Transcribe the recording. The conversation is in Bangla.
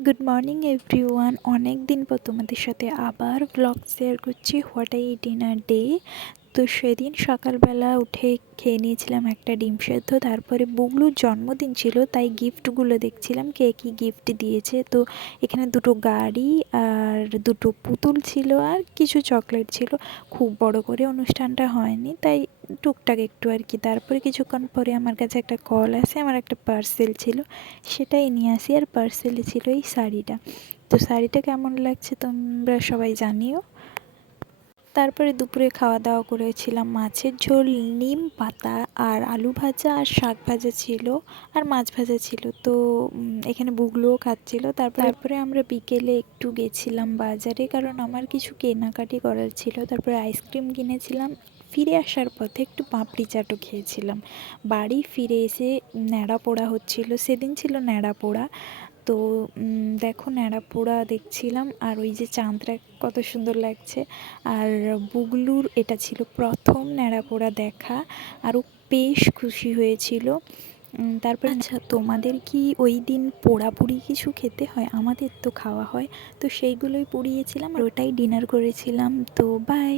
Good morning everyone. অনেক দিন পর তোমাদের সাথে আবার ব্লগ শেয়ার করছি। What I it in a day. তো সেদিন সকালবেলা উঠে খেয়ে নিয়েছিলাম একটা ডিম সেদ্ধ। তারপরে বুগলুর জন্মদিন ছিল, তাই গিফটগুলো দেখছিলাম কে কী গিফট দিয়েছে। তো এখানে দুটো গাড়ি আর দুটো পুতুল ছিল আর কিছু চকলেট ছিল। খুব বড় করে অনুষ্ঠানটা হয়নি, তাই টুকটাক একটু আর কি। তারপরে কিছুক্ষণ পরে আমার কাছে একটা কল আসে, আমার একটা পার্সেল ছিল, সেটাই নিয়ে আসি। আর পার্সেলে ছিল এই শাড়িটা। তো শাড়িটা কেমন লাগছে তোমরা সবাই জানিও। তারপরে দুপুরে খাওয়া দাওয়া করেছিলাম মাছের ঝোল, নিম পাতা আর আলু ভাজা আর শাক ভাজা ছিল আর মাছ ভাজা ছিল। তো এখানে বুগলুও খাচ্ছিল। তারপরে আমরা বিকেলে একটু গেছিলাম বাজারে, কারণ আমার কিছু কেনাকাটি করার ছিল। তারপরে আইসক্রিম কিনেছিলাম। ফিরে আসার পথে একটু পাপড়ি চাটও খেয়েছিলাম। বাড়ি ফিরে এসে ন্যাড়া পোড়া হচ্ছিল, সেদিন ছিল ন্যাড়া পোড়া। তো দেখো ন্যাড়া পোড়া দেখছিলাম, আর ওই যে চাঁদটা কত সুন্দর লাগছে। আর বুগলুর এটা ছিল প্রথম ন্যাড়া পোড়া দেখা, আরও বেশ খুশি হয়েছিল। তারপর আচ্ছা, তোমাদের কি ওই দিন পোড়াপুরি কিছু খেতে হয়? আমাদের তো খাওয়া হয়, তো সেইগুলোই পুড়িয়েছিলাম আর ওটাই ডিনার করেছিলাম। তো বাই।